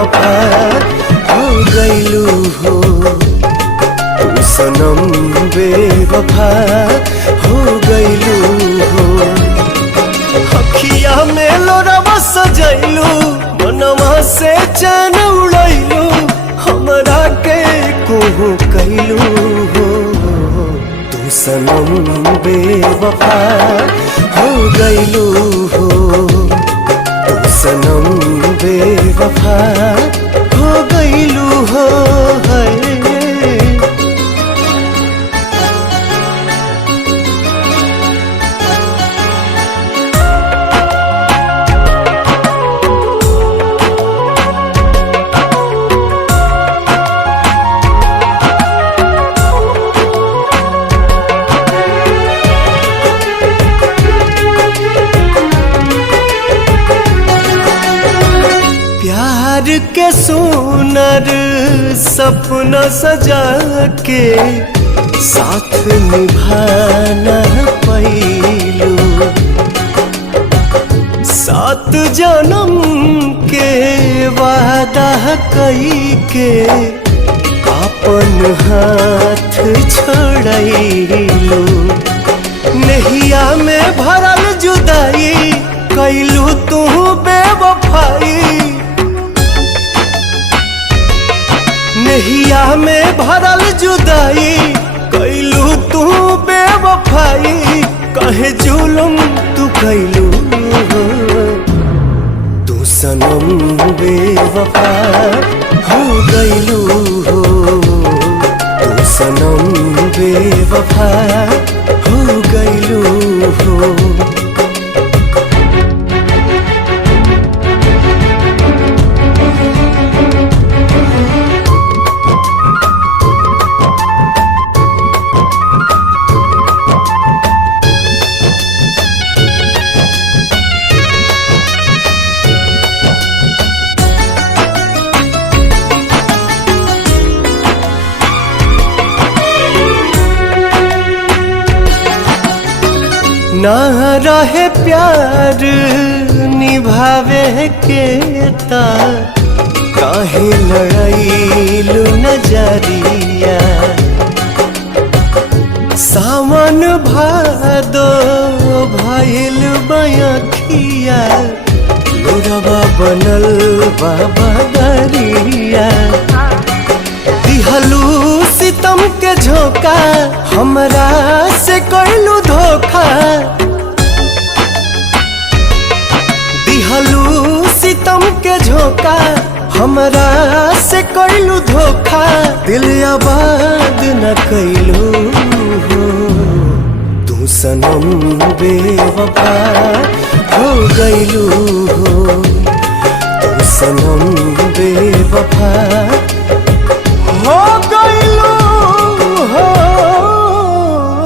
बेवफा हो गईलू हो, तू सनम बेवफा हो गईलू हो। अखिया में लोरवा सजैलू, मनवा से चैन उड़ैलू, हमरा के कोहू कैलू हो, तू सनम बेवफा हो गईलू हो, तू सनम बेवफा हो गईलू हो। प्यार के सुनर सपना सजा के साथ निभाना पैलू, 7 जन्म के वादा कई के अपन हाथ छोड़ैलू। नहिया में भरल जुदाई कैलू तू बेवफाई, नहिया में भरल जुदाई कैलू तू बेवफाई, कहे जुलुम तू कैलू हो, तू सनम बेवफा हो गईलू हो, तू सनम बेवफा हो गईलू हो। ना रहे प्यार निभावे के ता काहे लड़ाईलू नजरिया, सावन भादो भइल बयखिया, लोरवा बनल बाबा दरिया। दिहलू सितम के झोंका, हमरा से कैलू धोखा, दिहलू सितम के झोंका, हमरा से कैलू धोखा, दिल आबाद न कैलू हो, तू सनम बेवफा हो गईलू हो, तू सनम बेवफा